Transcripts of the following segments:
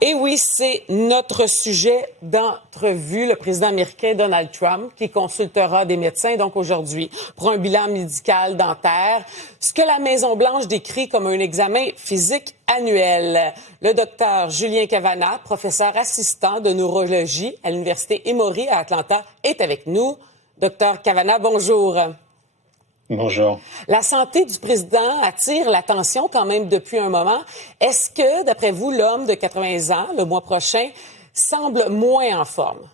Et oui, c'est notre sujet d'entrevue, le président américain Donald Trump, qui consultera des médecins donc aujourd'hui pour un bilan médical dentaire, ce que la Maison-Blanche décrit comme un examen physique annuel. Le docteur Julien Cavanagh, professeur assistant de neurologie à l'Université Emory à Atlanta, est avec nous. Docteur Cavanagh, bonjour. Bonjour. La santé du président attire l'attention quand même depuis un moment. Est-ce que, d'après vous, l'homme de 80 ans, le mois prochain, semble moins en forme?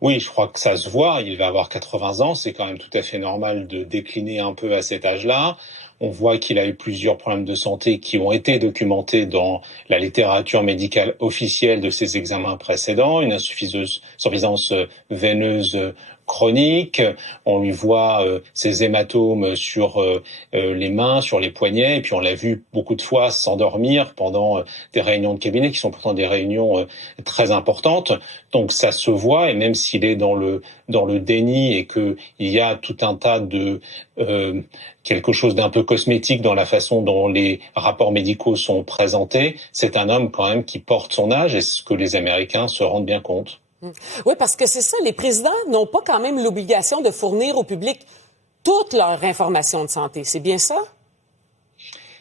Oui, je crois que ça se voit. Il va avoir 80 ans. C'est quand même tout à fait normal de décliner un peu à cet âge-là. On voit qu'il a eu plusieurs problèmes de santé qui ont été documentés dans la littérature médicale officielle de ses examens précédents. Une insuffisance veineuse chronique, on lui voit ses hématomes sur les mains, sur les poignets, et puis on l'a vu beaucoup de fois s'endormir pendant des réunions de cabinet qui sont pourtant des réunions très importantes. Donc ça se voit, et même s'il est dans le déni et que il y a tout un tas de quelque chose d'un peu cosmétique dans la façon dont les rapports médicaux sont présentés, c'est un homme quand même qui porte son âge, et ce que les Américains se rendent bien compte. Oui, parce que c'est ça, les présidents n'ont pas quand même l'obligation de fournir au public toute leur information de santé. C'est bien ça?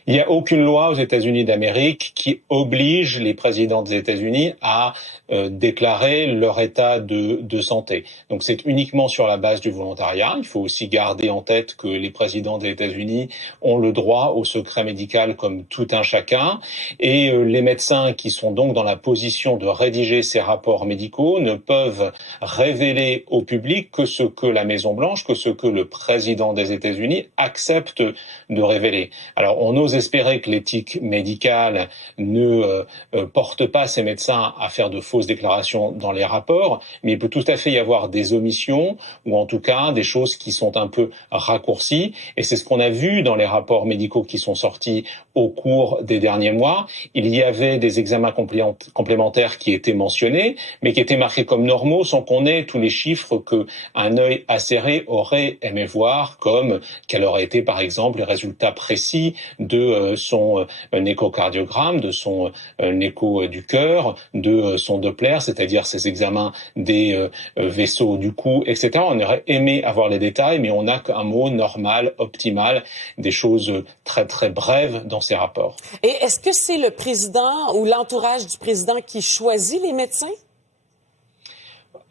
Il n'y a aucune loi aux États-Unis d'Amérique qui oblige les présidents des États-Unis à déclarer leur état de santé. Donc c'est uniquement sur la base du volontariat. Il faut aussi garder en tête que les présidents des États-Unis ont le droit au secret médical comme tout un chacun. Et les médecins qui sont donc dans la position de rédiger ces rapports médicaux ne peuvent révéler au public que ce que la Maison-Blanche, que ce que le président des États-Unis accepte de révéler. Alors on ose espérer que l'éthique médicale ne porte pas ces médecins à faire de fausses déclarations dans les rapports, mais il peut tout à fait y avoir des omissions ou en tout cas des choses qui sont un peu raccourcies. Et c'est ce qu'on a vu dans les rapports médicaux qui sont sortis au cours des derniers mois. Il y avait des examens complémentaires qui étaient mentionnés, mais qui étaient marqués comme normaux sans qu'on ait tous les chiffres qu'un œil acéré aurait aimé voir, comme quels auraient été par exemple les résultats précis de son échocardiogramme, de son écho du cœur, de son Doppler, c'est-à-dire ces examens des vaisseaux du cou, etc. On aurait aimé avoir les détails, mais on n'a qu'un mot normal, optimal, des choses très très brèves dans ces rapports. Et est-ce que c'est le président ou l'entourage du président qui choisit les médecins?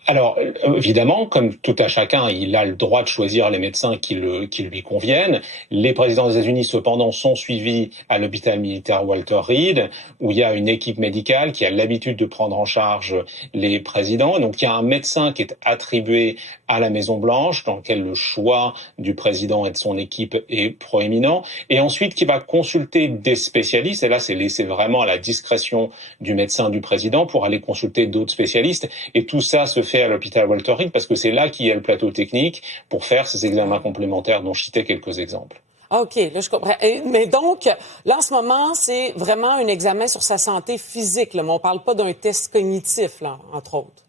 Alors, évidemment, comme tout à chacun, il a le droit de choisir les médecins qui lui conviennent. Les présidents des États-Unis, cependant, sont suivis à l'hôpital militaire Walter Reed, où il y a une équipe médicale qui a l'habitude de prendre en charge les présidents. Donc, il y a un médecin qui est attribué à la Maison-Blanche, dans lequel le choix du président et de son équipe est proéminent, et ensuite qui va consulter des spécialistes, et là, c'est laissé vraiment à la discrétion du médecin du président pour aller consulter d'autres spécialistes, et tout ça se fait à l'hôpital Walter Reed parce que c'est là qu'il y a le plateau technique pour faire ces examens complémentaires dont je citais quelques exemples. OK, là, je comprends. Mais donc, là, en ce moment, c'est vraiment un examen sur sa santé physique, là, mais on ne parle pas d'un test cognitif, là, entre autres.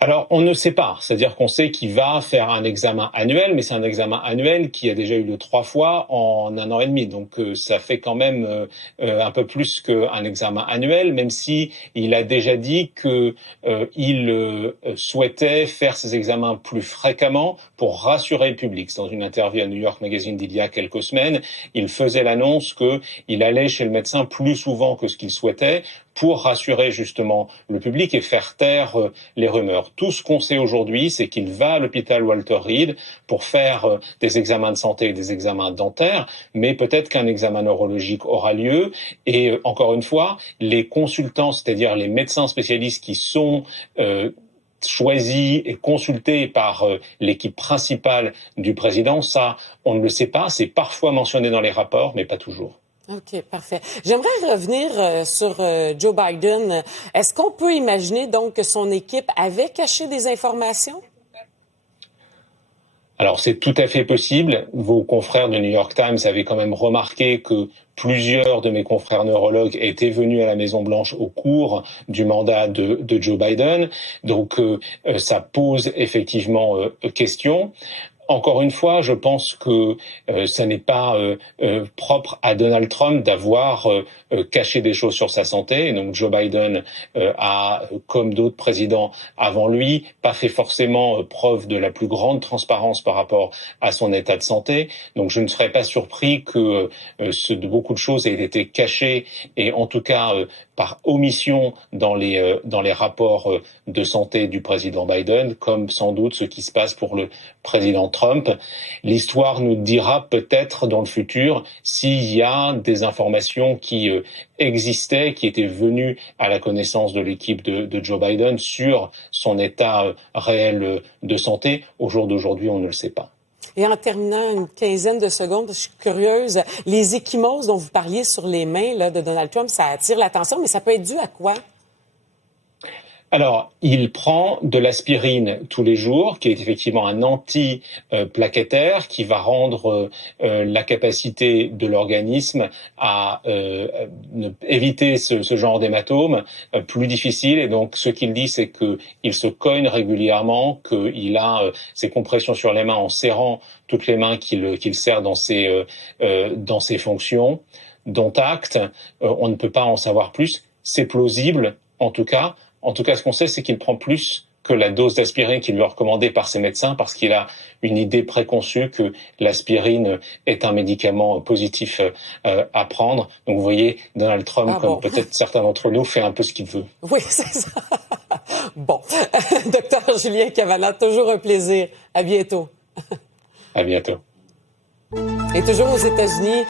Alors, on ne sait pas. C'est-à-dire qu'on sait qu'il va faire un examen annuel, mais c'est un examen annuel qui a déjà eu lieu 3 fois en 1 an et demi. Donc, ça fait quand même un peu plus qu'un examen annuel, même si il a déjà dit que il souhaitait faire ces examens plus fréquemment pour rassurer le public. Dans une interview à New York Magazine d'il y a quelques semaines, il faisait l'annonce qu'il allait chez le médecin plus souvent que ce qu'il souhaitait pour rassurer justement le public et faire taire les rumeurs. Tout ce qu'on sait aujourd'hui, c'est qu'il va à l'hôpital Walter Reed pour faire des examens de santé et des examens dentaires, mais peut-être qu'un examen neurologique aura lieu. Et encore une fois, les consultants, c'est-à-dire les médecins spécialistes qui sont choisis et consultés par l'équipe principale du président, ça, on ne le sait pas. C'est parfois mentionné dans les rapports, mais pas toujours. OK, parfait. J'aimerais revenir sur Joe Biden. Est-ce qu'on peut imaginer donc que son équipe avait caché des informations? Alors, c'est tout à fait possible. Vos confrères de New York Times avaient quand même remarqué que plusieurs de mes confrères neurologues étaient venus à la Maison-Blanche au cours du mandat de Joe Biden. Donc, ça pose effectivement question. Encore une fois, je pense que ça n'est pas propre à Donald Trump d'avoir caché des choses sur sa santé. Et donc Joe Biden a, comme d'autres présidents avant lui, pas fait forcément preuve de la plus grande transparence par rapport à son état de santé. Donc je ne serais pas surpris que beaucoup de choses aient été cachées et en tout cas par omission dans les rapports de santé du président Biden, comme sans doute ce qui se passe pour le président Trump. L'histoire nous dira peut-être dans le futur s'il y a des informations qui existaient, qui étaient venues à la connaissance de l'équipe de Joe Biden sur son état réel de santé. Au jour d'aujourd'hui, on ne le sait pas. Et en terminant une quinzaine de secondes, je suis curieuse, les ecchymoses dont vous parliez sur les mains là, de Donald Trump, ça attire l'attention, mais ça peut être dû à quoi? Alors, il prend de l'aspirine tous les jours, qui est effectivement un anti-plaquettaire, qui va rendre la capacité de l'organisme à éviter ce genre d'hématome plus difficile. Et donc, ce qu'il dit, c'est qu'il se cogne régulièrement, qu'il a ses compressions sur les mains en serrant toutes les mains qu'il serre dans ses fonctions. Dont acte, on ne peut pas en savoir plus. C'est plausible, en tout cas. En tout cas, ce qu'on sait, c'est qu'il prend plus que la dose d'aspirine qui lui est recommandée par ses médecins parce qu'il a une idée préconçue que l'aspirine est un médicament positif à prendre. Donc, vous voyez, Donald Trump, comme peut-être certains d'entre nous, fait un peu ce qu'il veut. Oui, c'est ça. Bon. Docteur Julien Cavanagh, toujours un plaisir. À bientôt. À bientôt. Et toujours aux États-Unis,